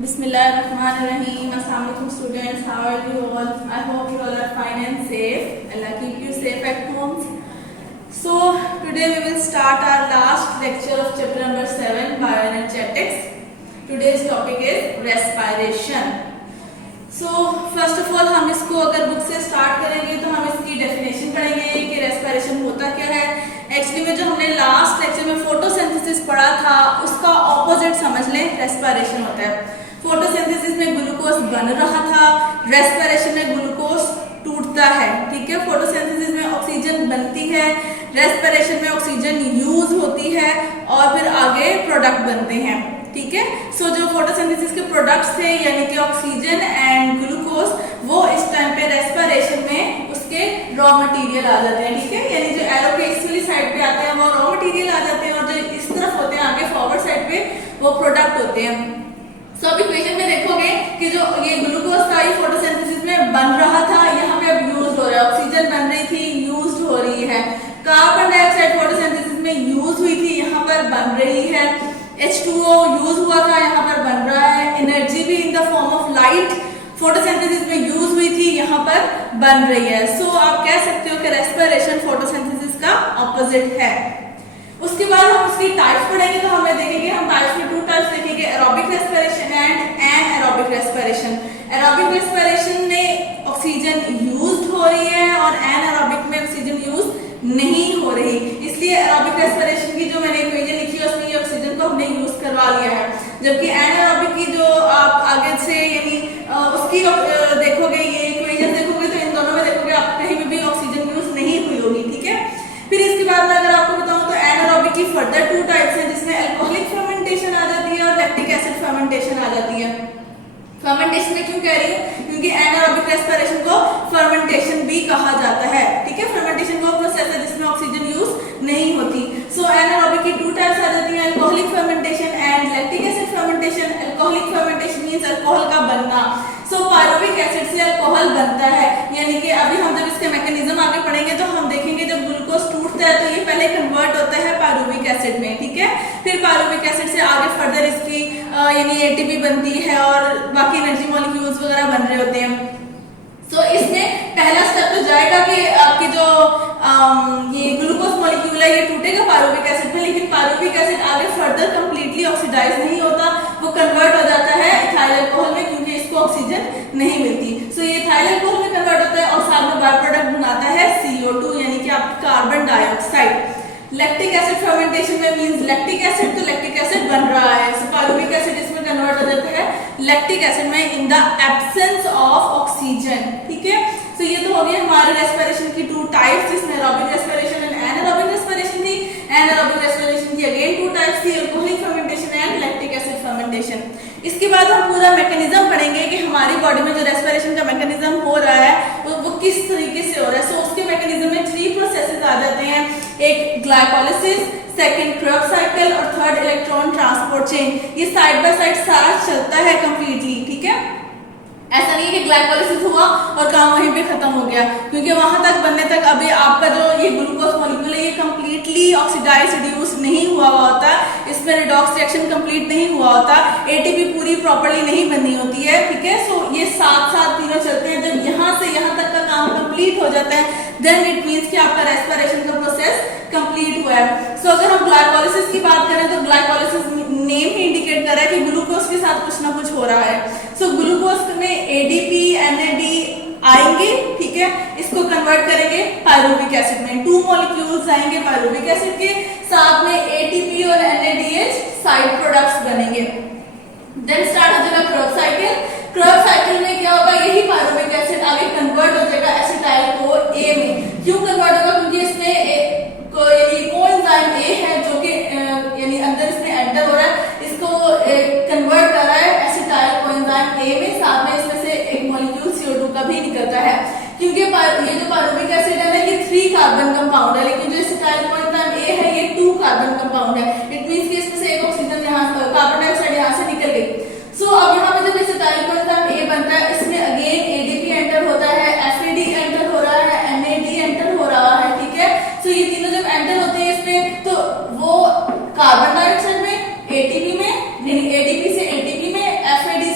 Bismillahirrahmanirrahim. Assalamu alaikum students. How are you all? I hope you all are fine and safe. Allah keep you safe at home. So today we will start our last lecture of chapter number 7, bioenergetics. Today's topic is respiration. So first of all हम इसको अगर book से start करेंगे तो हम इसकी definition पढ़ेंगे कि रेस्पिरेशन होता क्या है. एक्चुअली में जो हमने लास्ट लेक्चर में फोटोसिंथेसिस पढ़ा था उसका ऑपोजिट समझ लें, रेस्पिरेशन होता है. फोटोसिंथेसिस में ग्लूकोज बन रहा था, रेस्पिरेशन में ग्लूकोज टूटता है. ठीक है, फोटोसिंथेसिस में ऑक्सीजन बनती है, रेस्पिरेशन में ऑक्सीजन यूज होती है और फिर आगे प्रोडक्ट बनते हैं. ठीक है, सो जो फोटोसिंथेसिस के प्रोडक्ट्स थे यानी कि ऑक्सीजन एंड ग्लूकोज वो इस टाइम पे रेस्पिरेशन में उसके रॉ मटेरियल आ जाते हैं. ठीक है, यानी जो एरो के इस वाली साइड पे आते हैं वो रॉ मटेरियल आ जाते हैं और जो इस तरफ होते हैं आगे फॉरवर्ड साइड पे वो प्रोडक्ट होते हैं. सो अब इक्वेशन में देखोगे कि जो ये ग्लूकोज था ये फोटोसिंथेसिस में बन रहा था, यहाँ पे अब यूज हो रहा है. ऑक्सीजन बन रही थी, यूज हो रही है. कार्बन डाइऑक्साइड फोटोसिंथेसिस में यूज हुई थी, यहाँ पर बन रही है. H2O यूज हुआ था, यहाँ पर बन रहा है. एनर्जी भी इन the form of light photosynthesis में यूज हुई थी, यहाँ पर बन रही है. सो आप कह सकते हो कि रेस्पिरेशन फोटोसिंथेसिस का ऑपोजिट है. उसके बाद हम उसकी टाइप्स पढ़ेंगे तो हमें देखेंगे, हम टाइप्स में 2 टाइप्स देखेंगे, aerobic respiration and anaerobic respiration. Aerobic respiration में ऑक्सीजन यूज हो रही है और एनाएरोबिक में ऑक्सीजन यूज नहीं हो रही. इसलिए एरोबिक रेस्पिरेशन की जो मैंने इक्वेशन लिखी है उसमें ये ऑक्सीजन को हमने यूज करवा लिया है, जबकि एनाएरोबिक की जो आप आगे से यानी उसकी देखोगे, ये इक्वेशन देखोगे तो इन दोनों में देखोगे आप कहीं भी ऑक्सीजन यूज नहीं हुई होगी. ठीक है, फिर इसके बाद में अगर आपको बताऊं तो एनाएरोबिक की फर्दर 2 टाइप्स हैं जिसमें अल्कोहलिक फर्मेंटेशन आ जाती है और लैक्टिक एसिड फर्मेंटेशन आ जाती है. फर्मेंटेशन में क्यों कह रही हूँ, क्योंकि एनाएरोबिक रेस्पिरेशन को फर्मेंटेशन भी कहा जाता है. ठीक है, फर्मेंटेशन वो प्रोसेस है जिसमें ऑक्सीजन यूज नहीं होती. सो एनाएरोबिक की 2 टाइप्स आ जाती हैं, alcoholic fermentation and lactic acid fermentation. Alcoholic fermentation means alcohol का बनना. सो पायरुविक एसिड से अल्कोहल बनता है, यानी कि अभी हम जब इसके मैकेनिज्म आगे पढ़ेंगे तो हम देखेंगे जब ग्लूकोज टूटता है तो ये पहले कन्वर्ट होता है पायरुविक एसिड में. ठीक है, फिर पायरुविक एसिड से आगे फर्दर इसकी यानी एटीपी बनती है और बाकी एनर्जी मॉलिक्यूल्स वगैरह बन रहे होते हैं. सो इसमें पहला स्टेप तो जाएगा कि आपकी जो ये ग्लूकोज मॉलिक्यूल है ये टूटेगा पायरुविक एसिड में, लेकिन पायरुविक एसिड आगे फर्दर कंप्लीटली ऑक्सीडाइज नहीं होता, वो कन्वर्ट हो जाता है इथाइल अल्कोहल में क्योंकि इसको ऑक्सीजन नहीं मिलती. सो ये इथाइल अल्कोहल में कन्वर्ट होता है और साथ में बाय प्रोडक्ट बनाता है CO2 यानी कि आप carbon dioxide. Lactic acid fermentation में मींस लैक्टिक एसिड तो लैक्टिक एसिड बन रहा है, सो पायरुविक एसिड इसमें कन्वर्ट हो जाता है लैक्टिक एसिड में in the absence of oxygen. ठीक है, तो ये तो हो गई हमारे रेस्पिरेशन की 2 टाइप्स जिसमें aerobic respiration and anaerobic respiration थी. एनाएरोबिक रेस्पिरेशन की अगेन 2 टाइप्स थी, alcoholic fermentation and lactic acid fermentation. इसके बाद हम पूरा मैकेनिज्म पढ़ेंगे कि हमारी बॉडी में जो रेस्पिरेशन का मैकेनिज्म हो रहा है वो किस तरीके से हो रहा है. सो उसके मैकेनिज्म में 3 प्रोसेसेस आ जाते हैं, एक ग्लाइकोलिसिस, सेकंड क्रेब्स साइकिल और थर्ड इलेक्ट्रॉन ट्रांसपोर्ट चेन. ये साइड बाय साइड सारा चलता है कंप्लीटली. ठीक है, ऐसा नहीं है कि ग्लाइकोलिसिस हुआ और काम वहीं पे खत्म हो गया, क्योंकि वहां तक बनने तक अभी आपका जो ये ग्लूकोज मॉलिक्यूल है ये कंप्लीटली ऑक्सीडाइज रिड्यूस नहीं हुआ होता, इसमें रिडॉक्स रिएक्शन कंप्लीट नहीं हुआ होता, एटीपी पूरी प्रॉपर्ली नहीं बनी होती है. ठीक है, सो ये साथ साथ तीनों चलते हैं. जब यहाँ से यहाँ तक का काम कंप्लीट हो जाता है देन इट मींस कि आपका रेस्पिरेशन का प्रोसेस कंप्लीट हुआ है. सो अगर हम ग्लाइकोलिसिस की बात करें तो ग्लाइकोलिसिस नेम ही इंडिकेट कर रहा है कि ग्लूकोज के साथ कुछ ना कुछ हो रहा है. सो ग्लूकोज में एडीपी NAD आएंगे. ठीक है, इसको कन्वर्ट करेंगे पायरुविक एसिड में. 2 मॉलिक्यूल्स आएंगे पायरुविक एसिड के, साथ में ATP और NADH साइड प्रोडक्ट्स बनेंगे. देन स्टार्ट हो जाएगा क्रेब्स साइकिल. क्रेब्स साइकिल में क्या होगा, यही पायरुविक एसिड आगे कन्वर्ट हो जाएगा एसिटाइल को A में. क्यों कन्वर्ट होगा, क्योंकि इसमें कोएंजाइम A है जो कि यानी अंदर इसमें एंटर हो रहा है, इसको कन्वर्ट कर रहा है एसिटाइल कोएंजाइम A में. साथ में इसमें से एक मॉलिक्यूल CO2 का भी निकलता है, क्योंकि ये जो पायरुविक एसिड है ना ये 3 कार्बन कंपाउंड है, लेकिन जो एसिटाइल कोएंजाइम A है ये 2 कार्बन कंपाउंड है. इट मींस कि इसमें से एक ऑक्सीजन यहाँ कार्बन डाइऑक्साइड यहाँ से निकल गई. सो अब यहाँ पे जब एसिटाइल कोएंजाइम A बनता है इसमें अगेन ADP एंटर होता है, FAD एंटर हो रहा है, NAD एंटर हो रहा है. ठीक है, सो ये तीनों जब एंटर होते हैं इसमें तो वो कार्बन डाइऑक्साइड में, ATP में, ADP से ATP में, FAD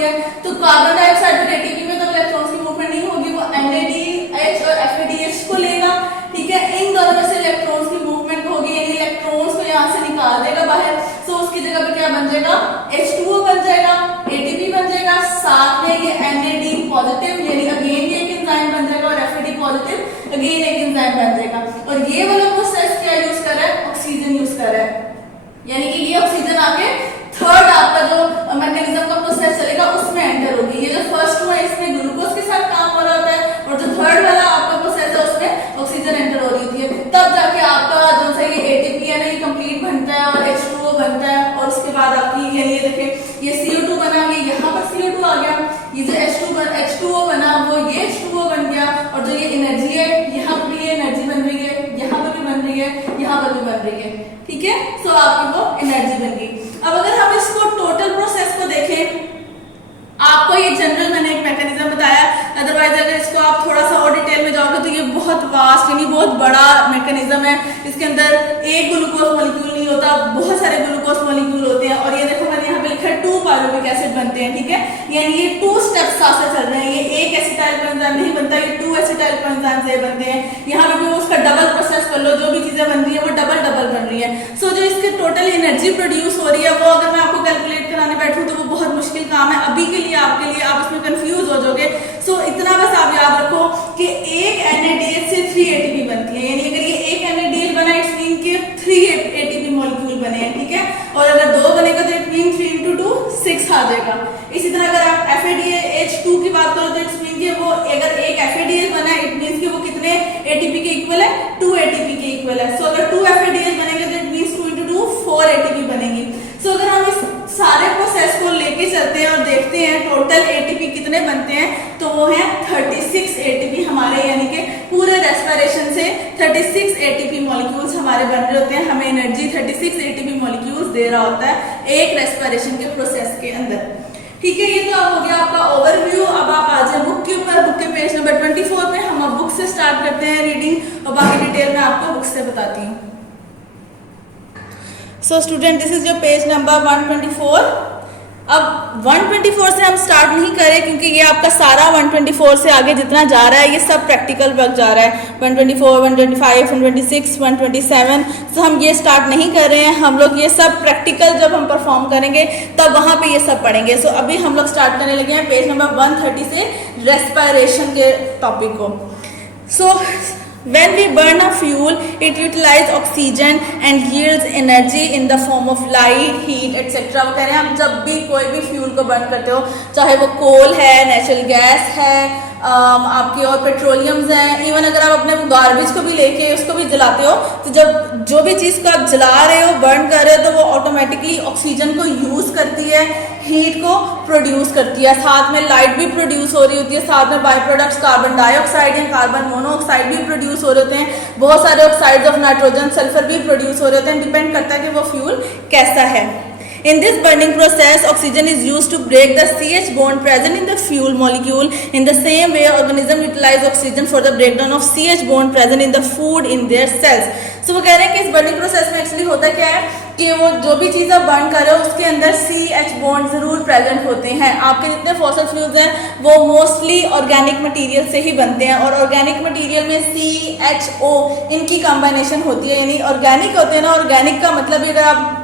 रही है, तो कार्बन डाइऑक्साइड और एटीपी में तो इलेक्ट्रॉन्स की मूवमेंट नहीं होगी, वो NADH और FADH को लेगा, ठीक है। इन दोनों में से इलेक्ट्रॉन्स की मूवमेंट होगी, यानी इलेक्ट्रॉन्स को यहाँ से निकाल देगा बाहर, सो उसकी जगह पे क्या बन जाएगा, H2O बन जाएगा, ATP बन जाएगा, साथ में ये NAD पॉजिटिव यानी अगेन ये एक एंजाइम बन जाएगा, और FAD पॉजिटिव अगेन एक एंजाइम बन जाएगा। और ये वाला प्रोसेस क्या यूज कर रहा है, ऑक्सीजन यूज कर रहा है, यानी कि ये ऑक्सीजन आके थर्ड आपका जो मैकेनिज्म का प्रोसेस चलेगा उसमें एंटर होगी। ये जो फर्स्ट हुआ इसमें ग्लूकोज के साथ काम हो रहा होता है, और जो थर्ड वाला आपका प्रोसेस है उसमें ऑक्सीजन एंटर हो रही होती है, तब जाके आपका जो सा ये एटीपी है ना ये कंप्लीट बनता है और H2O बनता है, और उसके बाद आपकी ये देखिए ये CO2 बना, ये यहाँ पर CO2 आ गया, ये जो H2O बना वो ये H2O बन गया, और जो ये एनर्जी है यहाँ पर भी ये एनर्जी बन रही है, यहाँ पर भी बन रही है, यहाँ पर भी बन रही है, ठीक है। सो आपकी वो एनर्जी बन गई। अब अगर हम इसको टोटल प्रोसेस को देखें, आपको ये जनरल मैंने एक मैकेनिज्म बताया, अदरवाइज अगर इसको आप थोड़ा सा और डिटेल में जाओगे तो ये बहुत वास्ट यानी बहुत बड़ा मैकेनिज्म है। इसके अंदर एक ग्लूकोज मॉलिक्यूल नहीं होता, बहुत सारे ग्लूकोज मॉलिक्यूल होते हैं, और ये देखो मैंने यहाँ पे लिखा है 2 पायरुविक एसिड बनते हैं, ठीक है, यानी ये 2 स्टेप्स साथ साथ चल रहे हैं, ये एक एसिटाइल कोएंजाइम नहीं बनता, ये 2 एसिटाइल कोएंजाइम से बनते हैं। यहाँ पे भी उसका डबल प्रोसेस कर लो, जो भी चीजें बन रही है वो डबल बन रही है। सो जो इसके टोटल एनर्जी प्रोड्यूस हो रही है वो अगर मैं आपको कैलकुलेट कराने बैठूं तो वो बहुत मुश्किल काम है अभी के लिए, आपके लिए, आप इसमें कंफ्यूज हो जाओगे। सो इतना बस आप याद रखो कि एक NADH से 3 ATP बनती है, यानी अगर ये एक NADH बना इट्स मीन कि 3 ATP मॉलिक्यूल बने हैं, ठीक है, और अगर 2 बनेगा तो इट मीन 3 × 2 6 आ जाएगा। इसी तरह अगर आप FADH2 की बात करो तो इट्स मीन कि वो अगर एक FADH बना है इट मीन कि वो कितने ATP के इक्वल है, 2 ATP के इक्वल है। सो अगर 2 FADH बनेंगे तो इट मीन 2 × 2 4 ATP बनेंगी। सो अगर हम इस सारे प्रोसेस को लेके चलते हैं और देखते हैं टोटल ATP कितने बनते हैं, तो वो है 36 ATP हमारे, यानी कि पूरे रेस्पिरेशन से 36 ATP मॉलिक्यूल्स हमारे बन रहे होते हैं, हमें एनर्जी 36 ATP मॉलिक्यूल्स दे रहा होता है एक रेस्पिरेशन के प्रोसेस के अंदर, ठीक है। ये तो हो गया आपका ओवरव्यू। अब आप आ जाए बुक के ऊपर, बुक के पेज नंबर 24 पे हम अब बुक से स्टार्ट करते हैं रीडिंग, और बाकी डिटेल मैं आपको बुक से बताती हूँ। So student this is your page number 124। अब 124 से हम स्टार्ट नहीं करें क्योंकि ये आपका सारा 124 से आगे जितना जा रहा है ये सब प्रैक्टिकल वर्क जा रहा है, 124, 125, 126, 127। तो हम ये स्टार्ट नहीं कर रहे हैं, हम लोग ये सब प्रैक्टिकल जब हम परफॉर्म करेंगे तब वहाँ पे ये सब पढ़ेंगे। सो अभी हम लोग स्टार्ट करने लगे हैं पेज नंबर 130 से रेस्पिरेशन के टॉपिक को। सो when we burn a fuel it utilizes oxygen and yields energy in the form of light, heat etc। वो कह रहे हैं हम जब भी कोई भी फ्यूल को बर्न करते हो, चाहे वो कोल है, नेचुरल गैस है, आपके और पेट्रोलियम्स हैं, इवन अगर आप अपने गार्बेज को भी लेके उसको भी जलाते हो, तो जब जो भी चीज़ को आप जला रहे हो, बर्न कर रहे हो, तो वो ऑटोमेटिकली ऑक्सीजन को यूज़ करती है, हीट को प्रोड्यूस करती है, साथ में लाइट भी प्रोड्यूस हो रही होती है, साथ में बाई प्रोडक्ट्स कार्बन डाइऑक्साइड या कार्बन मोनोऑक्साइड भी प्रोड्यूस हो रहे होते हैं, बहुत सारे ऑक्साइड्स ऑफ नाइट्रोजन, सल्फर भी प्रोड्यूस हो रहे होते हैं, डिपेंड करता है कि वो फ्यूल कैसा है। In this burning process, oxygen is used to break the CH bond present in the fuel molecule. In the same way, organism utilize oxygen for the breakdown of CH bond present in the food in their cells. So वो कह रहे हैं कि इस burning process में actually होता क्या है कि वो जो भी चीज़ आप बर्न कर रहे हो उसके अंदर CH बॉन्ड जरूर प्रेजेंट होते हैं। आपके जितने फॉसिल फ्यूल्स हैं वो मोस्टली ऑर्गेनिक मटेरियल से ही बनते हैं, और ऑर्गेनिक मटेरियल में CHO इनकी कॉम्बिनेशन होती है, यानी ऑर्गेनिक होते हैं ना। ऑर्गेनिक का मतलब अगर आप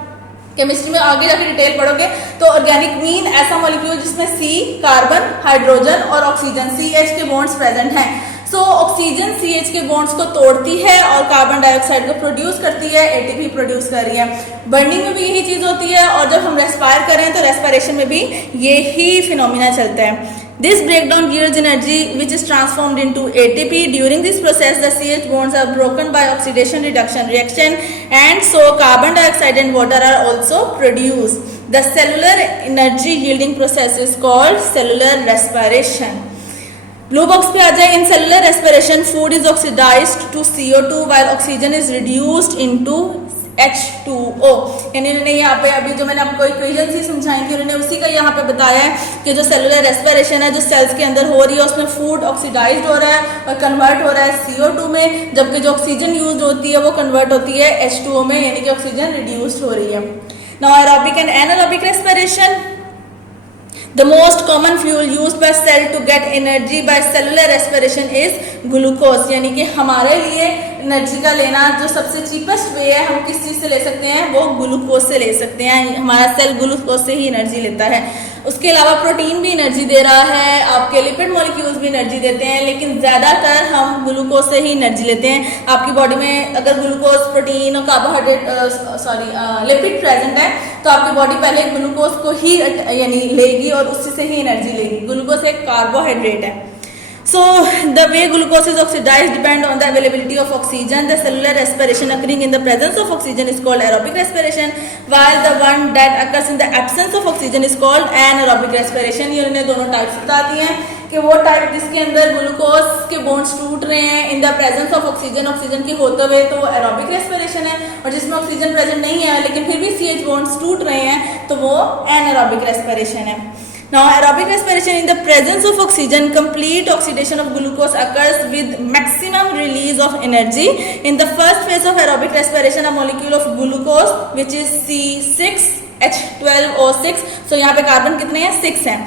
केमिस्ट्री में आगे जाके डिटेल पढ़ोगे तो ऑर्गेनिक मीन ऐसा मॉलिक्यूल जिसमें C कार्बन, हाइड्रोजन और ऑक्सीजन CH के बॉन्ड्स प्रेजेंट हैं। सो ऑक्सीजन CH के बॉन्ड्स को तोड़ती है और कार्बन डाइऑक्साइड को प्रोड्यूस करती है, ATP प्रोड्यूस कर रही है। बर्निंग में भी यही चीज होती है, और जब हम रेस्पायर करें तो रेस्पिरेशन में भी यही फिनोमिना चलता है। This breakdown yields energy which is transformed into ATP. During this process, the CH bonds are broken by oxidation reduction reaction, and so carbon dioxide and water are also produced. The cellular energy yielding process is called cellular respiration. Blue box पे आ जाए। In cellular respiration, food is oxidized to CO2 while oxygen is reduced into H2O। यानी उन्होंने यहाँ पे अभी जो मैंने आपको इक्वेशन सी समझाई थी उन्होंने उसी का यहाँ पे बताया है कि जो सेलुलर रेस्पिरेशन है जो सेल्स के अंदर हो रही है उसमें फूड ऑक्सीडाइज्ड हो रहा है और कन्वर्ट हो रहा है CO2 में, जबकि जो ऑक्सीजन यूज होती है वो कन्वर्ट होती है H2O में, यानी कि ऑक्सीजन रिड्यूस्ड हो रही है। Now aerobic and anaerobic respiration. The most common fuel used by cell to get energy by cellular respiration is glucose. यानी कि हमारे लिए एनर्जी का लेना जो सबसे चीपेस्ट वे है, हम किस चीज़ से ले सकते हैं, वो ग्लूकोज से ले सकते हैं. हमारा सेल ग्लूकोज से ही एनर्जी लेता है. उसके अलावा प्रोटीन भी एनर्जी दे रहा है, आपके लिपिड मॉलिक्यूल्स भी एनर्जी देते हैं, लेकिन ज़्यादातर हम ग्लूकोज से ही एनर्जी लेते हैं. आपकी बॉडी में अगर ग्लूकोज, प्रोटीन और कार्बोहाइड्रेट लिपिड प्रेजेंट है तो आपकी बॉडी पहले ग्लूकोज को ही यानी लेगी और उससे से ही एनर्जी लेगी. ग्लूकोज एक कार्बोहाइड्रेट है. So the way glucose is oxidized depend on the availability of oxygen. The cellular respiration occurring in the presence of oxygen is called aerobic respiration, while the one that occurs in the absence of oxygen is called anaerobic respiration. ये उन्होंने दोनों types बता दी हैं कि वो type जिसके अंदर glucose के बॉन्ड्स टूट रहे हैं in the presence of oxygen, oxygen के होते हुए, तो वो एरोबिक रेस्पिरेशन है. और जिसमें ऑक्सीजन प्रेजेंट नहीं है लेकिन फिर भी CH बॉन्ड्स टूट रहे हैं तो वो एनारोबिक रेस्पिरेशन है. Now aerobic respiration in the presence of oxygen, complete oxidation of glucose occurs with maximum release of energy. In the first phase of aerobic respiration, a molecule of glucose which is C6H12O6, so यहाँ पे carbon कितने हैं, 6 हैं.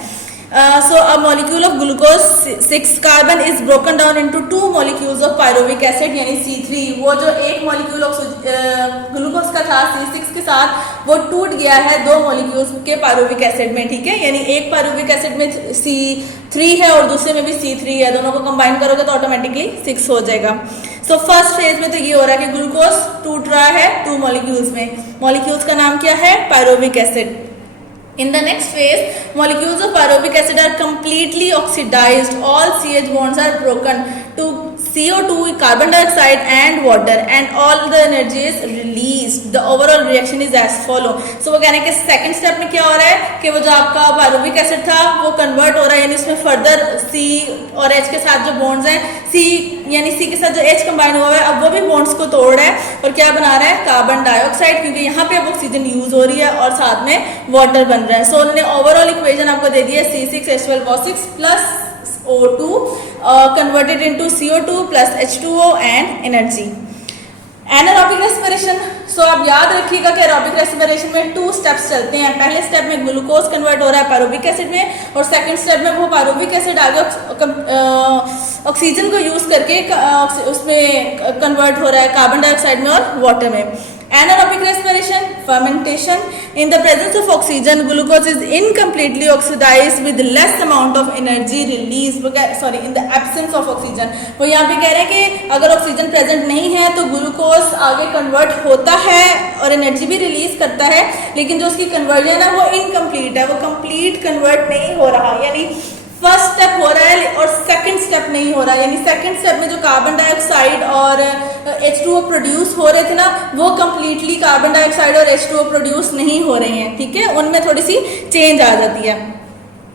So a molecule of glucose 6 carbon is broken down into 2 molecules of pyruvic acid यानी C3. वो जो एक molecule glucose का था C6 के साथ वो टूट गया है 2 मॉलिक्यूल्स के पायरुविक एसिड में. ठीक है, यानी एक पायरुविक एसिड में C3 है और दूसरे में भी C3 है. दोनों को कंबाइन करोगे तो ऑटोमेटिकली 6 हो जाएगा. सो फर्स्ट फेज में तो ये हो रहा है कि ग्लूकोज टूट रहा है 2 मॉलिक्यूल्स में. मॉलिक्यूल्स का नाम क्या है, pyruvic acid. In the next phase, molecules of pyruvic acid are completely oxidized. All CH bonds are broken to CO2, carbon dioxide and water, and all the energy is released. The overall reaction is as follow. So वो कहने के second step में क्या हो रहा है कि वो जो आपका pyruvic acid था वो कन्वर्ट हो रहा है, यानी उसमें फर्दर C और H के साथ जो बॉन्ड्स हैं, C यानी C के साथ जो H कंबाइन हुआ है अब वो भी बॉन्ड्स को तोड़ रहा है और क्या बना रहा है, कार्बन डाइऑक्साइड, क्योंकि यहाँ पे अब ऑक्सीजन यूज हो रही है और साथ में वाटर बन रहा है. सो उन्होंने ओवरऑल इक्वेशन आपको दे दी है C6H12O6 plus O2 converted into CO2 plus H2O and energy. Anaerobic respiration, so आप याद रखिएगा कि एरोबिक रेस्पिरेशन में 2 स्टेप्स चलते हैं. पहले स्टेप में ग्लूकोज कन्वर्ट हो रहा है पायरुविक एसिड में और सेकंड स्टेप में वो पायरुविक एसिड आगे ऑक्सीजन को यूज करके उसमें कन्वर्ट हो रहा है कार्बन डाइऑक्साइड में और वाटर में. Anaerobic respiration, fermentation. In the presence of oxygen, glucose is incompletely oxidized with less amount of energy released. Sorry, in the absence of oxygen. वो यहाँ पे कह रहे हैं कि अगर ऑक्सीजन प्रेजेंट नहीं है तो ग्लूकोज आगे कन्वर्ट होता है और एनर्जी भी रिलीज करता है, लेकिन जो उसकी कन्वर्जन है वो इनकम्प्लीट है, वो कंप्लीट कन्वर्ट नहीं हो रहा. यानी फर्स्ट स्टेप हो रहा है और सेकंड स्टेप नहीं हो रहा. यानी सेकंड स्टेप में जो कार्बन डाइऑक्साइड और H2O प्रोड्यूस हो रहे थे ना, वो कंप्लीटली कार्बन डाइऑक्साइड और H2O प्रोड्यूस नहीं हो रहे हैं. ठीक है, उनमें थोड़ी सी चेंज आ जाती है.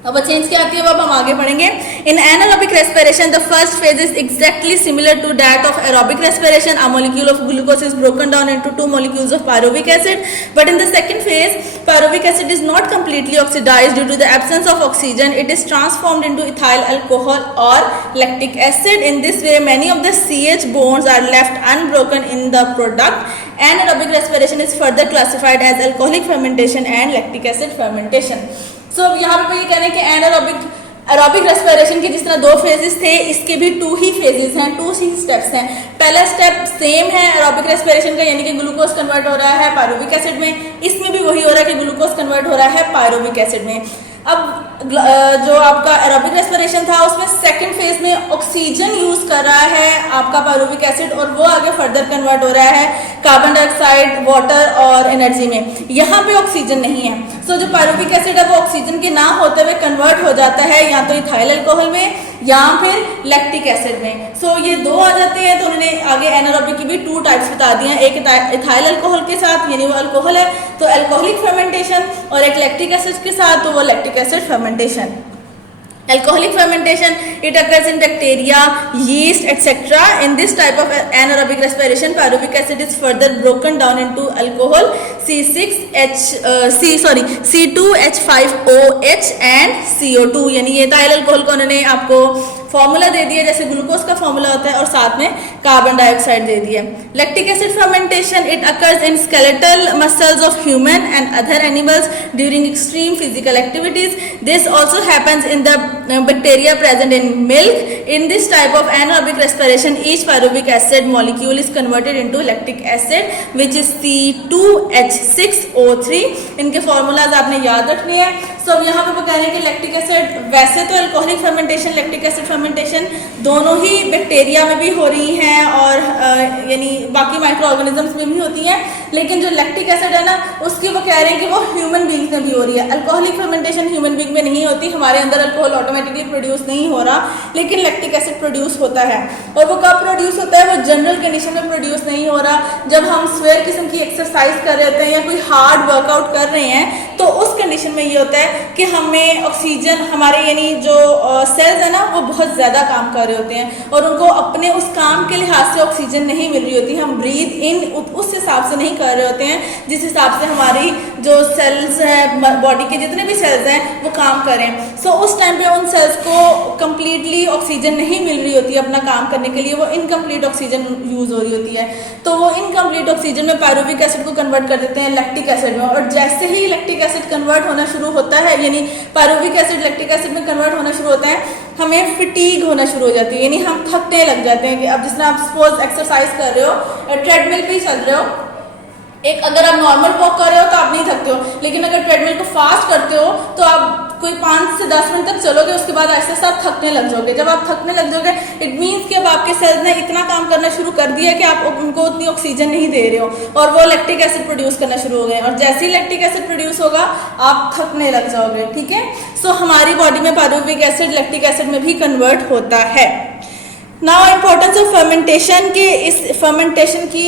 अब चेंज क्या आती है अब हम आगे पढ़ेंगे. In anaerobic respiration the first phase is exactly similar to that of aerobic respiration. A molecule of glucose is broken down into 2 molecules of pyruvic acid, but in the second phase pyruvic acid is not completely oxidized due to the absence of oxygen. It is transformed into ethyl alcohol or lactic acid. In this way, many of the CH bonds are left unbroken in the product. Anaerobic respiration is further classified as alcoholic fermentation and lactic acid fermentation. So यहाँ पे ये कहने कि aerobic respiration के जिस तरह 2 phases थे, इसके भी 2 ही फेजेस हैं, 2 ही स्टेप्स हैं. पहला स्टेप सेम है एरोबिक रेस्पिरेशन का, यानी कि ग्लूकोज कन्वर्ट हो रहा है पायरुविक एसिड में. इसमें भी वही हो रहा है कि ग्लूकोज कन्वर्ट हो रहा है पायरुविक एसिड में. अब जो आपका एरोबिक रेस्पिरेशन था उसमें सेकंड फेज में ऑक्सीजन यूज कर रहा है आपका पायरुविक एसिड और वो आगे फर्दर कन्वर्ट हो रहा है कार्बन डाइऑक्साइड, वाटर और एनर्जी में. यहाँ पे ऑक्सीजन नहीं है. सो जो पायरुविक एसिड है वो ऑक्सीजन के ना होते हुए कन्वर्ट हो जाता है या तो इथाइल अल्कोहल में या फिर लैक्टिक एसिड में. सो ये 2 आ जाते हैं. तो उन्होंने आगे एनारोबिक की भी 2 टाइप्स बता दी हैं. एक इथाइल अल्कोहल के साथ यानी वो अल्कोहल है तो अल्कोहलिक फर्मेंटेशन, और एक लैक्टिक एसिड के साथ तो वो lactic acid fermentation. Alcoholic fermentation, it occurs in bacteria, yeast, etc. In this type of anaerobic respiration, pyruvic acid is further broken down into alcohol C2H5OH and CO2. यानी ये ethyl alcohol को उन्होंने आपको formula दे दिया, जैसे glucose का formula होता है, और साथ में कार्बन डाइऑक्साइड दे दिया। Lactic acid fermentation it occurs in skeletal muscles of human and other animals during extreme physical activities. This also happens in the bacteria present in milk. In this type of anaerobic respiration, each pyruvic acid molecule is converted into lactic acid, which is C2H6O3. इनके formulas आपने याद रखनी है। सो यहाँ पे कह रहे हैं कि लैक्टिक एसिड, वैसे तो alcoholic fermentation, lactic acid fermentation दोनों ही बैक्टीरिया में भी हो रही हैं और यानी बाकी माइक्रो ऑर्गेनिजम्स में भी होती हैं, लेकिन जो लैक्टिक एसिड है ना, उसकी वो कह रहे हैं कि वो ह्यूमन बींग्स में भी हो रही है। अल्कोहलिक फर्मेंटेशन ह्यूमन बींग में नहीं होती, हमारे अंदर अल्कोहल ऑटोमेटिकली प्रोड्यूस नहीं हो रहा, लेकिन लैक्टिक एसिड प्रोड्यूस होता है। और वो कब प्रोड्यूस होता है? वो जनरल कंडीशन में प्रोड्यूस नहीं हो रहा। जब हम स्वेयर किस्म की एक्सरसाइज कर रहे होते हैं या कोई हार्ड वर्कआउट कर रहे हैं, तो उस कंडीशन में ये होता है कि हमें ऑक्सीजन, हमारे यानी जो सेल्स है ना, वो बहुत ज़्यादा काम कर रहे होते हैं और उनको अपने उस काम के लिहाज से ऑक्सीजन नहीं मिल रही होती। हम ब्रीथ इन उस हिसाब से नहीं कर रहे होते हैं जिस हिसाब से हमारी जो सेल्स हैं, बॉडी के जितने भी सेल्स हैं, वो काम करें। सो उस टाइम पे उन सेल्स को कंप्लीटली ऑक्सीजन नहीं मिल रही होती अपना काम करने के लिए, वो इनकम्प्लीट ऑक्सीजन यूज हो रही होती है। तो वो इनकम्प्लीट ऑक्सीजन में पायरुविक एसिड को कन्वर्ट कर देते हैं लैक्टिक एसिड में, और जैसे ही लैक्टिक एसिड कन्वर्ट होना शुरू होता है, यानी पायरुविक एसिड लैक्टिक एसिड में कन्वर्ट होना शुरू होता है, हमें फिटीग होना शुरू हो जाती है, यानी हम थकने लग जाते हैं। कि अब जिस तरह आप सपोज एक्सरसाइज कर रहे हो, ट्रेडमिल पे ही चल रहे हो, एक अगर आप नॉर्मल वॉक कर रहे हो तो आप नहीं थकते हो, लेकिन अगर ट्रेडमिल को फास्ट करते हो तो आप कोई 5 से 10 मिनट तक चलोगे, उसके बाद ऐसे साथ थकने लग जाओगे। जब आप थकने लग जाओगे, इट मीन्स कि अब आपके सेल्स ने इतना काम करना शुरू कर दिया कि आप उनको उतनी ऑक्सीजन नहीं दे रहे हो और वो लैक्टिक एसिड प्रोड्यूस करना शुरू हो गए, और जैसे ही लैक्टिक एसिड प्रोड्यूस होगा आप थकने लग जाओगे। ठीक है, सो हमारी बॉडी में पायरुविक एसिड लैक्टिक एसिड में भी कन्वर्ट होता है। नाउ इंपॉर्टेंस ऑफ फर्मेंटेशन के, इस फर्मेंटेशन की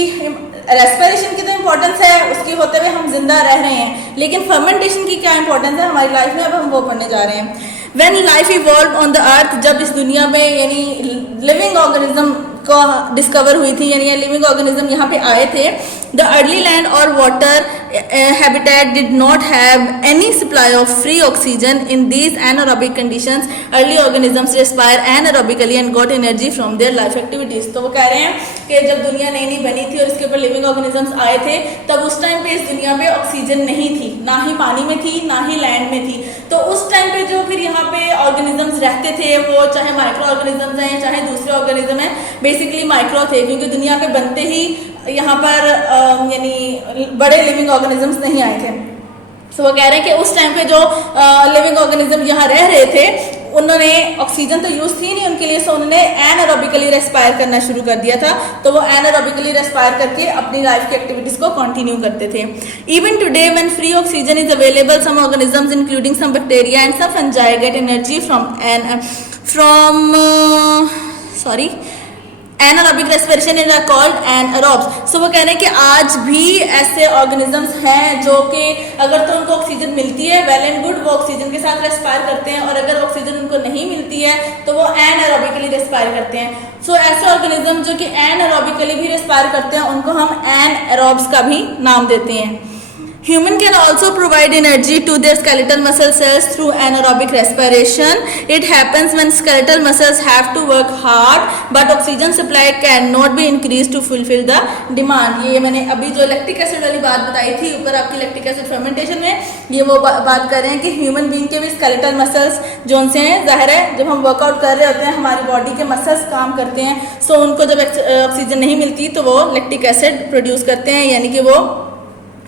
रेस्पिरेशन की तो इंपॉर्टेंस है, उसकी होते हुए हम जिंदा रह रहे हैं, लेकिन फर्मेंटेशन की क्या इंपॉर्टेंस है हमारी लाइफ में, अब हम वो पढ़ने जा रहे हैं। When life evolved on the earth, जब इस दुनिया में यानी लिविंग ऑर्गेनिज्म को डिस्कवर हुई थी, यानी लिविंग ऑर्गेनिज्म यहाँ पे आए थे, द अर्ली लैंड और water habitat did not have any supply of free oxygen. In these anaerobic conditions, early organisms respire anaerobically and got energy from their life activities. तो वो कह रहे हैं कि जब दुनिया नई नई बनी थी और इसके ऊपर लिविंग ऑर्गेनिजम्स आए थे, तब उस टाइम पे इस दुनिया पे ऑक्सीजन नहीं थी, ना ही पानी में थी, ना ही लैंड में थी। तो उस टाइम पे जो फिर यहाँ पे ऑर्गेनिजम्स रहते थे, वो चाहे माइक्रो ऑर्गेनिजम्स हैं चाहे दूसरे ऑर्गेनिज्म हैं, बेसिकली माइक्रो थे, क्योंकि दुनिया के बनते ही यहाँ पर यानी बड़े लिविंग ऑर्गेनिजम्स नहीं आए थे। सो वो कह रहे हैं कि उस टाइम पे जो लिविंग ऑर्गेनिज्म यहाँ रह रहे थे, उन्होंने ऑक्सीजन तो यूज थी नहीं उनके लिए, सो उन्होंने एनारोबिकली रेस्पायर करना शुरू कर दिया था। तो वो एनारोबिकली रेस्पायर करके अपनी लाइफ की एक्टिविटीज को कंटिन्यू करते थे। Even today when free oxygen is available, some organisms including some bacteria and some fungi get energy anaerobic respiration is called anaerobes. So वो कह रहे हैं कि आज भी ऐसे ऑर्गेनिजम्स हैं जो कि अगर तो उनको ऑक्सीजन मिलती है, वेल एंड गुड, वो ऑक्सीजन के साथ रेस्पायर करते हैं, और अगर ऑक्सीजन उनको नहीं मिलती है तो वो एनारोबिकली रेस्पायर करते हैं। सो ऐसे ऑर्गेनिज्म जो कि एनारोबिकली भी रेस्पायर करते हैं, उनको हम एनारोब्स का भी नाम देते हैं। Human can also provide energy to their skeletal muscle cells through anaerobic respiration. It happens when skeletal muscles have to work hard, but oxygen supply cannot be increased to fulfill the demand. ये मैंने अभी जो lactic acid वाली बात बताई थी ऊपर आपकी लैक्टिक एसिड फर्मेंटेशन में, ये वो बात कर रहे हैं कि ह्यूमन बीइंग के भी स्केलेटल मसल्स जो उनसे हैं, जाहिर है जब हम वर्कआउट कर रहे होते हैं हमारी बॉडी के मसल्स काम करते हैं, सो उनको जब ऑक्सीजन नहीं मिलती तो वो लैक्टिक एसिड प्रोड्यूस करते हैं, यानी कि वो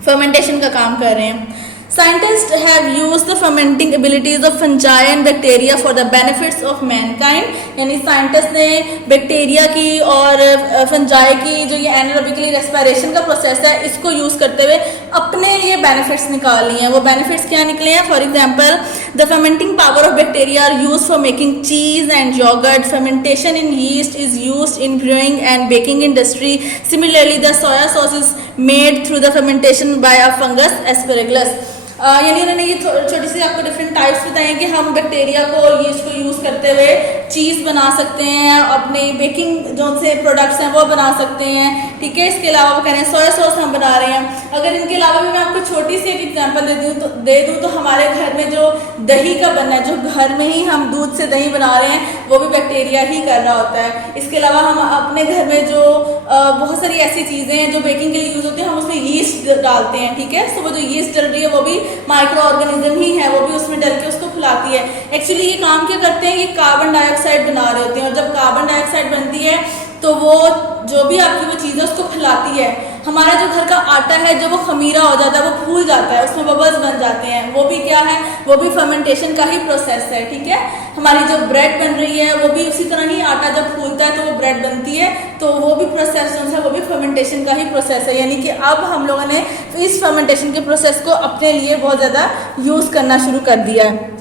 फर्मेंटेशन का काम कर रहे हैं। Scientists have used the fermenting abilities of fungi and bacteria for the benefits of mankind. यानी साइंटिस्ट ने बैक्टीरिया की और फंजाई की जो ये एनारोबिकली रेस्पिरेशन का प्रोसेस है, इसको यूज करते हुए अपने लिए बेनिफिट्स निकाल लिए हैं। वो बेनिफिट्स क्या निकले हैं? For example, the fermenting power of bacteria are used for making cheese and yogurt. Fermentation in yeast is used in brewing and baking industry. Similarly the soya sauce is made through the fermentation by a fungus asparagus. यानी उन्होंने ये छोटी सी आपको different types बताएं कि हम bacteria को इसको यूज़ करते हुए चीज़ बना सकते हैं, अपने बेकिंग जो से प्रोडक्ट्स हैं वो बना सकते हैं, ठीक है। इसके अलावा वो कह रहे हैं सोया सॉस हम बना रहे हैं। अगर इनके अलावा भी मैं आपको छोटी सी एक एग्जांपल दे दूं तो हमारे घर में जो दही का बनना है, जो घर में ही हम दूध से दही बना रहे हैं, वो भी बैक्टीरिया ही कर रहा होता है। इसके अलावा हम अपने घर में जो बहुत सारी ऐसी चीज़ें हैं जो बेकिंग के लिए यूज़ होती हैं, हम उसमें यीस्ट डालते हैं, ठीक है। तो वो जो यीस्ट डल रही है वो भी माइक्रो ऑर्गेनिज्म ही है, वो भी उसमें डल के उसको फुलाती है। एक्चुअली ये काम क्या करते हैं, ये कार्बन डाइऑक्साइड बना रहे होते हैं, और जब कार्बन डाइऑक्साइड बनती है तो वो जो भी आपकी वो चीज़ है उसको फैलाती है। हमारा जो घर का आटा है, जब वो खमीरा हो जाता है, वो फूल जाता है, उसमें बबल्स बन जाते हैं, वो भी क्या है, वो भी फर्मेंटेशन का ही प्रोसेस है, ठीक है। हमारी जो ब्रेड बन रही है वो भी उसी तरह ही, आटा जब फूलता है तो वो ब्रेड बनती है, तो वो भी प्रोसेस जो है वो भी फर्मेंटेशन का ही प्रोसेस है। यानी कि अब हम लोगों ने इस फर्मेंटेशन के प्रोसेस को अपने लिए बहुत ज़्यादा यूज़ करना शुरू कर दिया है।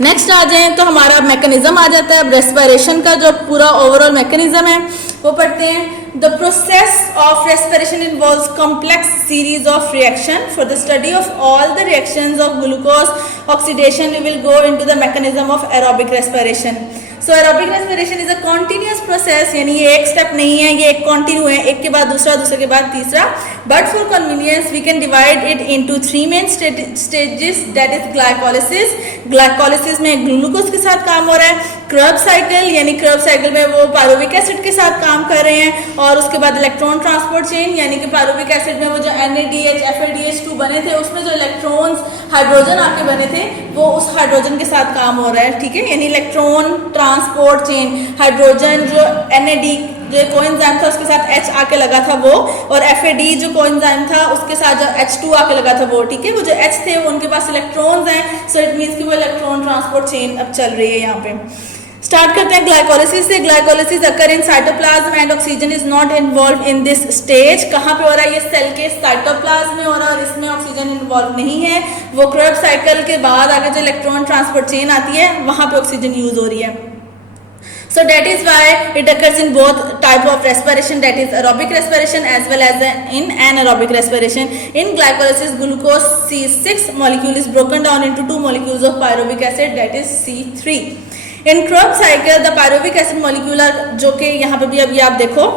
नेक्स्ट आ जाए तो हमारा मैकेनिज्म आ जाता है। अब रेस्पिरेशन का जो पूरा ओवरऑल मैकेनिज्म है वो पढ़ते हैं। The process of respiration involves complex series of reaction. For the study of all the reactions of glucose oxidation, we will go into the mechanism of aerobic respiration. So aerobic respiration is a continuous process, यानी ये एक step नहीं है, ये एक continue है, एक के बाद दूसरा, दूसरे के बाद तीसरा. But for convenience, we can divide it into three main stages. That is glycolysis. Glycolysis में ग्लूकोज के साथ काम हो रहा है. Krebs cycle, यानी Krebs cycle में वो पायरुविक एसिड के साथ काम कर रहे हैं. और उसके बाद इलेक्ट्रॉन ट्रांसपोर्ट चेन, यानी कि पायरुविक एसिड में वो जो NADH, FADH2 बने थे, उसमें जो इलेक्ट्रॉन्स हाइड्रोजन आके बने थे, वो उस हाइड्रोजन के साथ काम हो रहा है, ठीक है. यानी इलेक्ट्रॉन ट्रांसपोर्ट चेन, हाइड्रोजन जो NAD जो कोएंजाइम था उसके साथ H आके लगा था वो, और FAD जो कोएंजाइम था उसके साथ जो H2 आके लगा था वो, ठीक है. वो जो H थे वो उनके पास इलेक्ट्रॉन्स हैं, सो इट मीन्स कि वो इलेक्ट्रॉन ट्रांसपोर्ट चेन अब चल रही है यहाँ पे. स्टार्ट करते हैं ग्लाइकोलिसिस से. Glycolysis occur in cytoplasm and oxygen is not involve in this stage. कहाँ पे हो रहा है, ये सेल के साइटोप्लाज्म में हो रहा है और इसमें ऑक्सीजन इन्वॉल्व नहीं है. वो क्रेब्स साइकिल के बाद आगे जो इलेक्ट्रॉन ट्रांसपोर्ट चेन आती है वहां पे ऑक्सीजन यूज हो रही है. So that is why it occurs in both type of respiration, that is aerobic respiration as well as in anaerobic respiration. In glycolysis, glucose C6 molecule is broken down into two molecules of pyruvic acid, that is C3. In Krebs cycle, the pyruvic acid molecule जो कि यहाँ पे भी अभी आप देखो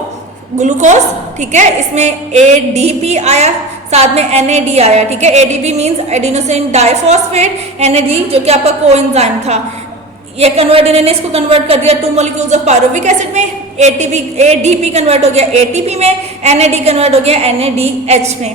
glucose, ठीक है, इसमें ADP आया, साथ में NAD आया, ठीक है. ADP means adenosine diphosphate, NAD जो कि आपका कोएंजाइम था. ये कन्वर्ट इन्होंने इसको कन्वर्ट कर दिया two molecules of pyruvic acid में. ADP कन्वर्ट हो गया ATP में, NAD कन्वर्ट हो गया NADH में.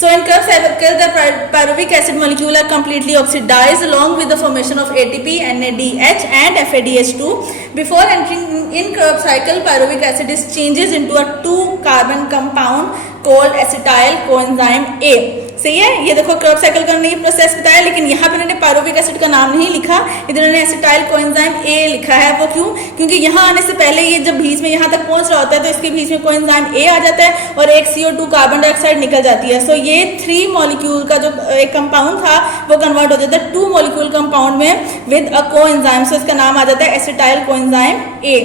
So in Krebs cycle, the pyruvic acid molecule are completely oxidized along with the formation of ATP, NADH and FADH2. Before entering in Krebs cycle, pyruvic acid is changes into a 2-carbon compound called acetyl coenzyme A. सही है. ये देखो Krebs cycle का ये process बताया, लेकिन यहाँ पे इन्होंने पायरुविक एसिड का नाम नहीं लिखा, इधर इन्होंने एसिटाइल कोएंजाइम A लिखा है. वो क्यों? क्योंकि यहाँ आने से पहले ये जब बीच में यहाँ तक पहुँच रहा होता है तो इसके बीच में कोएंजाइम A आ जाता है और एक CO2 कार्बन डाइऑक्साइड निकल जाती है. सो ये 3 मॉलिक्यूल का जो एक कंपाउंड था वो कन्वर्ट हो जाता है 2 मॉलिक्यूल कंपाउंड में विद अ कोएंजाइम. सो इसका नाम आ जाता है एसिटाइल कोएंजाइम A.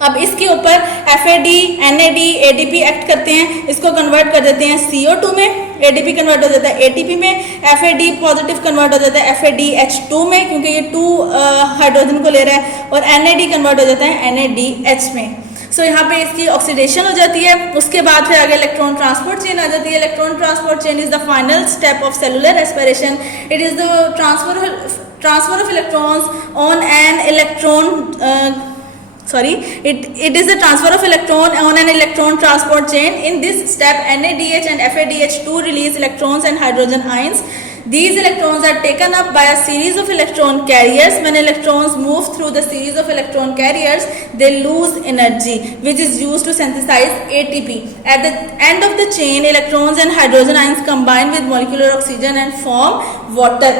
अब इसके ऊपर FAD, NAD, ADP एक्ट करते हैं, इसको कन्वर्ट कर देते हैं CO2 में. ADP कन्वर्ट हो जाता है ATP में, FAD पॉजिटिव कन्वर्ट हो जाता है FADH2 में क्योंकि ये 2 हाइड्रोजन को ले रहा है, और NAD कन्वर्ट हो जाता है NADH में. सो यहाँ पे इसकी ऑक्सीडेशन हो जाती है. उसके बाद फिर आगे इलेक्ट्रॉन ट्रांसपोर्ट चेन आ जाती है. Electron transport chain is the final step of cellular respiration. It is the transfer of electrons on an electron it is the transfer of electron on an electron transport chain. In this step, NADH and FADH2 release electrons and hydrogen ions. These electrons are taken up by a series of electron carriers. When electrons move through the series of electron carriers, they lose energy, which is used to synthesize ATP. At the end of the chain, electrons and hydrogen ions combine with molecular oxygen and form water.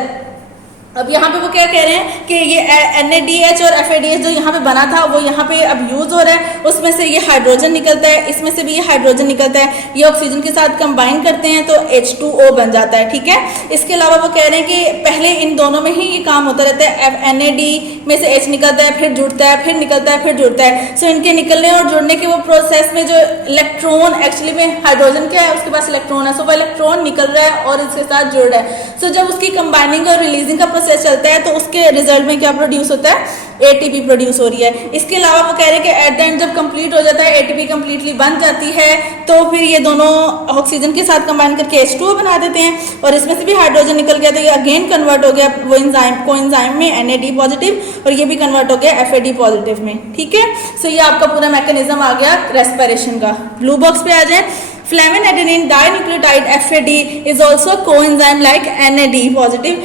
अब यहाँ पे वो क्या कह रहे हैं कि ये NADH और FADH जो यहाँ पे बना था वो यहाँ पे अब यूज हो रहा है, उसमें से ये हाइड्रोजन निकलता है, इसमें से भी ये हाइड्रोजन निकलता है, ये ऑक्सीजन के साथ कंबाइन करते हैं तो H2O बन जाता है, ठीक है. इसके अलावा वो कह रहे हैं कि पहले इन दोनों में ही ये काम होता रहता है. NAD में से H निकलता है, फिर जुड़ता है, फिर निकलता है, फिर जुड़ता है. सो इनके निकलने और जुड़ने के वो प्रोसेस में जो इलेक्ट्रॉन, एक्चुअली में हाइड्रोजन क्या है, उसके पास इलेक्ट्रॉन है, सो वो इलेक्ट्रॉन निकल रहा है और इसके साथ जुड़ रहा है. सो जब उसकी कंबाइनिंग और रिलीजिंग का प्रोसेस चलता है तो उसके रिजल्ट में क्या प्रोड्यूस होता है, एटीपी प्रोड्यूस हो रही है। इसके अलावा वो कह रहे हैं कि एट द एंड जब कंप्लीट हो जाता है, एटीपी कंप्लीटली बन जाती है, तो फिर ये दोनों ऑक्सीजन के साथ कंबाइन करके H2O बना देते हैं और इसमें से भी हाइड्रोजन निकल गया तो ये अगेन कन्वर्ट हो गया वो कोएंजाइम में NAD पॉजिटिव और ये भी कन्वर्ट हो गया FAD पॉजिटिव में। ठीक है, सो ये आपका पूरा मैकेनिज्म आ गया रेस्पिरेशन का। ब्लू बॉक्स पे आ जाए, Flavin adenine dinucleotide FAD is also a coenzyme like NAD positive.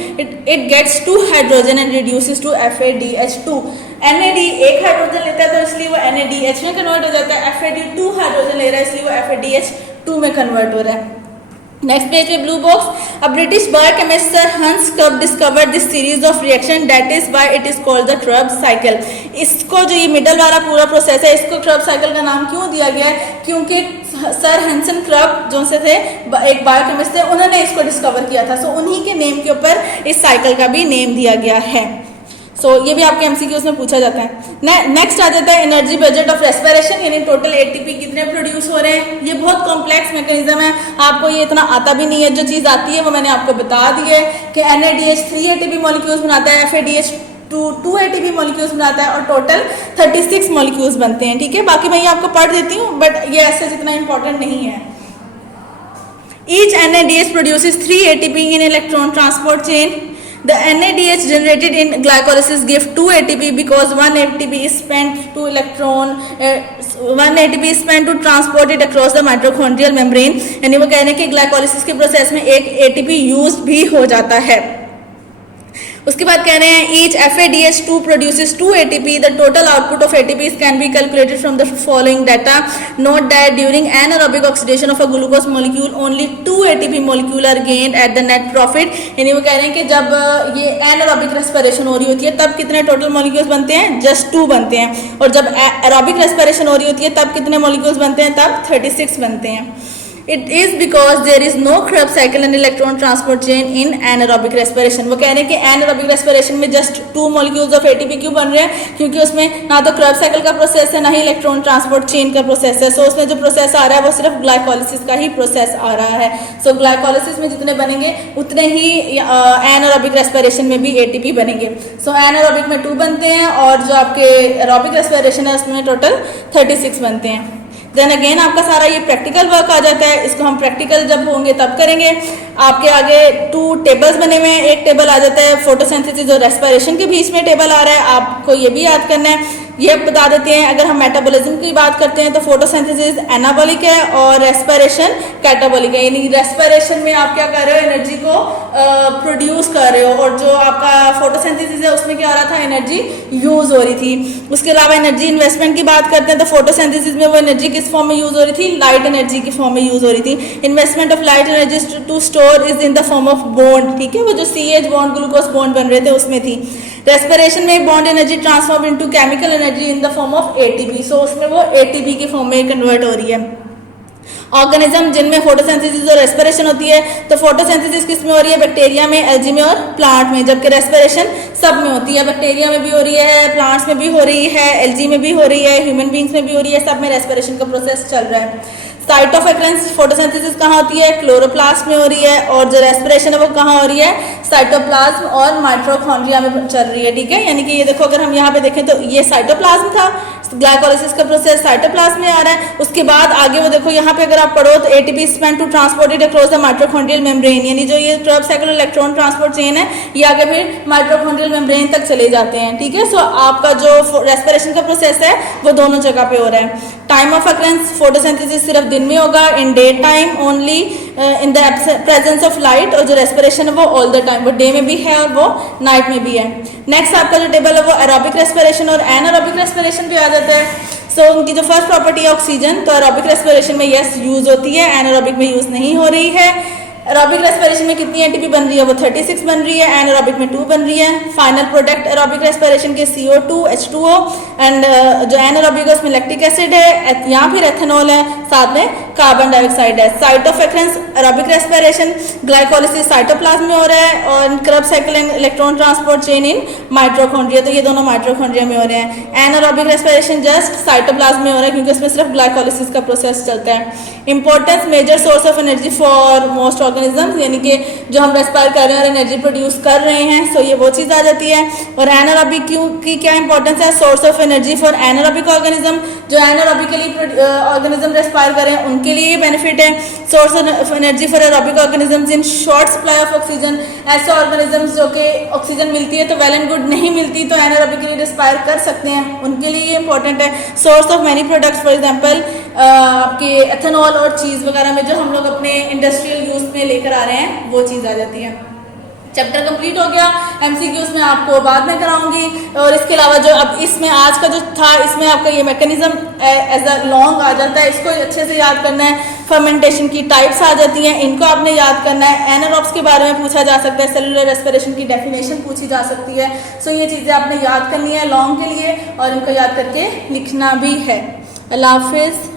It gets 2 hydrogen and reduces to FADH2. NAD एक हाइड्रोजन लेता है तो इसलिए वो NADH में कन्वर्ट हो जाता है, FAD 2 हाइड्रोजन ले रहा है इसलिए वो FADH2 में कन्वर्ट हो रहा है। नेक्स्ट पेज पे blue box, a British biochemist sir हंस कब discovered this series of reaction that is why it is called the Krebs cycle. इसको जो ये मिडल वाला पूरा प्रोसेस है इसको Krebs साइकिल का नाम क्यों दिया गया है, क्योंकि सर हेंसन क्रब जो से थे एक बायोकेमिस्ट थे, उन्होंने इसको डिस्कवर किया था, सो उन्हीं के नेम के ऊपर इस साइकिल का भी नेम दिया गया है। सो ये भी आपके एमसीक्यूज में पूछा जाता है। नेक्स्ट आ जाता है एनर्जी बजट ऑफ रेस्पिरेशन, यानी टोटल एटीपी कितने प्रोड्यूस हो रहे हैं। ये बहुत कॉम्प्लेक्स मैकेनिज्म है, आपको ये इतना आता भी नहीं है, जो चीज़ आती है वो मैंने आपको बता दी है कि NADH 3 एटीपी मॉलिक्यूल्स बनाता है, FADH 2 एटीपी मॉलिक्यूल्स बनाता है और टोटल 36 मॉलिक्यूल्स बनते हैं। ठीक है, बाकी मैं ये आपको पढ़ देती हूँ बट ये ऐसे जितना इंपॉर्टेंट नहीं है। Each NADH produces 3 ATP in electron transport chain. The NADH generated in glycolysis gives 2 ATP because 1 ATP is spent to transport it across the mitochondrial membrane। यानी वो कह रहे हैं कि ग्लाइकोलिसिस के प्रोसेस में एक ATP यूज भी हो जाता है। उसके बाद कह रहे हैं each FADH2 produces 2 ATP. The total output of ATPs can be calculated from the following data. Note that during anaerobic oxidation of a glucose molecule, only 2 ATP molecule are gained at the net profit. यानी वो कह रहे हैं कि जब ये anaerobic respiration हो रही होती है तब कितने total molecules बनते हैं, just 2 बनते हैं, और जब aerobic respiration हो रही होती है तब कितने molecules बनते हैं, तब 36 बनते हैं। It is because there is no Krebs cycle and electron transport chain in anaerobic respiration। वो कह रहे हैं कि anaerobic respiration में just 2 molecules of ATP क्यों बन रहे हैं, क्योंकि उसमें ना तो Krebs cycle का प्रोसेस है ना ही इलेक्ट्रॉन ट्रांसपोर्ट चेन का प्रोसेस है। सो उसमें जो प्रोसेस आ रहा है वो सिर्फ ग्लाइकोलिसिस का ही प्रोसेस आ रहा है। सो ग्लाइकोलिसिस में जितने बनेंगे उतने ही anaerobic respiration में भी ATP बनेंगे। सो anaerobic में 2 बनते हैं और जो आपके aerobic respiration है उसमें टोटल 36 बनते हैं। देन अगेन आपका सारा ये प्रैक्टिकल वर्क आ जाता है, इसको हम प्रैक्टिकल जब होंगे तब करेंगे। आपके आगे 2 टेबल्स बने हुए हैं, एक टेबल आ जाता है फोटोसिंथेसिस और रेस्पिरेशन के बीच में टेबल आ रहा है, आपको ये भी याद करना है। ये बता देते हैं, अगर हम मेटाबॉलिज्म की बात करते हैं तो फोटोसिंथेसिस एनाबॉलिक है और रेस्पिरेशन कैटाबॉलिक है। यानी रेस्पिरेशन में आप क्या कर रहे हो, एनर्जी को प्रोड्यूस कर रहे हो, और जो आपका फोटोसिंथेसिस है उसमें क्या हो रहा था, एनर्जी यूज हो रही थी। उसके अलावा एनर्जी इन्वेस्टमेंट की बात करते हैं तो फोटोसिंथेसिस में वो एनर्जी किस फॉर्म में यूज हो रही थी, लाइट एनर्जी की फॉर्म में यूज हो रही थी। Investment of light energy to store is in the form of bond. ठीक है, वो जो CH बॉन्ड ग्लूकोज बॉन्ड बन रहे थे उसमें थी। रेस्पिरेशन में bond energy transform into chemical energy in the form of ATP। सो उसमें वो ATP के फॉर्म में कन्वर्ट हो रही है। ऑर्गेनिज्म जिनमें फोटोसिंथेसिस और रेस्पिरेशन होती है, तो फोटोसिंथेसिस किस में हो रही है, बैक्टीरिया में, एल्गी में और प्लांट में, जबकि रेस्पिरेशन सब में होती है। बैक्टीरिया में भी हो रही है, प्लांट्स में भी हो रही है, एल्गी में भी हो रही है, ह्यूमन बींग्स में भी हो रही है, सब में रेस्पिरेशन का प्रोसेस चल रहा है। साइट ऑफ एक्रेंस फोटोसिंथेसिस कहाँ होती है, क्लोरोप्लास्ट में हो रही है, और जो रेस्पिरेशन है वो कहाँ हो रही है, साइटोप्लाज्म और माइटोकॉन्ड्रिया में चल रही है। ठीक है, यानी कि ये देखो अगर हम यहाँ पे देखें तो ये साइटोप्लाज्म था, ग्लाइकोलिसिस का प्रोसेस साइटोप्लाज्म में आ रहा है। उसके बाद आगे वो देखो यहाँ पे अगर आप पढ़ो तो ATP spend to transport it across the mitochondrial membrane, यानी जो ये Krebs cycle electron transport chain है ये आगे फिर माइटोकॉन्ड्रियल मेम्ब्रेन तक चले जाते हैं। ठीक है, सो आपका जो रेस्पिरेशन का प्रोसेस है वो दोनों जगह पे हो रहा है। टाइम ऑफ अकरेंस फोटोसिंथेसिस सिर्फ दिन में होगा, in day time only in the presence of light, और जो रेस्पिरेशन है वो ऑल द टाइम, वो डे में भी है और वो नाइट में भी है। नेक्स्ट आपका जो टेबल है वो एरोबिक रेस्पिरेशन और एनारोबिक रेस्पिरेशन पे आ जाता है। सो उनकी जो फर्स्ट प्रॉपर्टी है ऑक्सीजन, तो एरोबिक रेस्पिरेशन में यस यूज होती है, एनारोबिक में यूज नहीं हो रही है। एरोबिक रेस्पिरेशन में कितनी ATP बन रही है, वो 36 बन रही है, एनारोबिक में 2 बन रही है। फाइनल प्रोडक्ट एरोबिक रेस्पिरेशन के CO2 H2O, एंड जो एनारोबिक है उसमें लैक्टिक एसिड है या फिर एथेनॉल है, साथ में कार्बन डाइऑक्साइड है। Site of occurrence aerobic respiration, glycolysis cytoplasm में हो रहा है, और Krebs cycle and electron transport chain in mitochondria, तो ये दोनों माइटोकॉन्ड्रिया में हो रहे हैं। एनारोबिक रेस्पिरेशन जस्ट साइटोप्लाज्म में हो रहा है क्योंकि उसमें सिर्फ ग्लाइकोलिसिस का प्रोसेस चलता है। Importance major source of energy for most organism, यानी कि जो हम रेस्पायर कर रहे हैं और एनर्जी प्रोड्यूस कर रहे हैं, सो ये वो चीज़ आ जाती है। और एनारोबिक की क्या इंपॉर्टेंस है, source of energy for anaerobic organism, जो एनारोबिकली ऑर्गेनिज्म रेस्पायर कर रहे हैं उनके लिए ये बेनिफिट है। Source of energy for aerobic organisms in short supply of oxygen, ऐसे ऑर्गेनिजम्स जो कि ऑक्सीजन मिलती है तो वेल एंड गुड, नहीं मिलती तो एनारोबिकली रेस्पायर कर सकते हैं, उनके लिए ये इंपॉर्टेंट है। Source of many products, for example आपके एथेनॉल और चीज़ वगैरह में जो हम लोग अपने इंडस्ट्रियल यूज में लेकर आ रहे हैं वो चीज़ आ जाती है। चैप्टर कंप्लीट हो गया। एमसीक्यूज में आपको बाद में कराऊंगी, और इसके अलावा जो अब इसमें आज का जो था, इसमें आपका ये मैकेनिज्म एज अ लॉन्ग आ जाता है, इसको अच्छे से याद करना है। फर्मेंटेशन की टाइप्स आ जाती हैं, इनको आपने याद करना है। एनारोब्स के बारे में पूछा जा सकता है, सेलुलर रेस्पिरेशन की डेफिनेशन पूछी जा सकती है। सो ये चीज़ें आपने याद करनी है लॉन्ग के लिए, और इनको याद करके लिखना भी है। अल्लाह हाफिज़।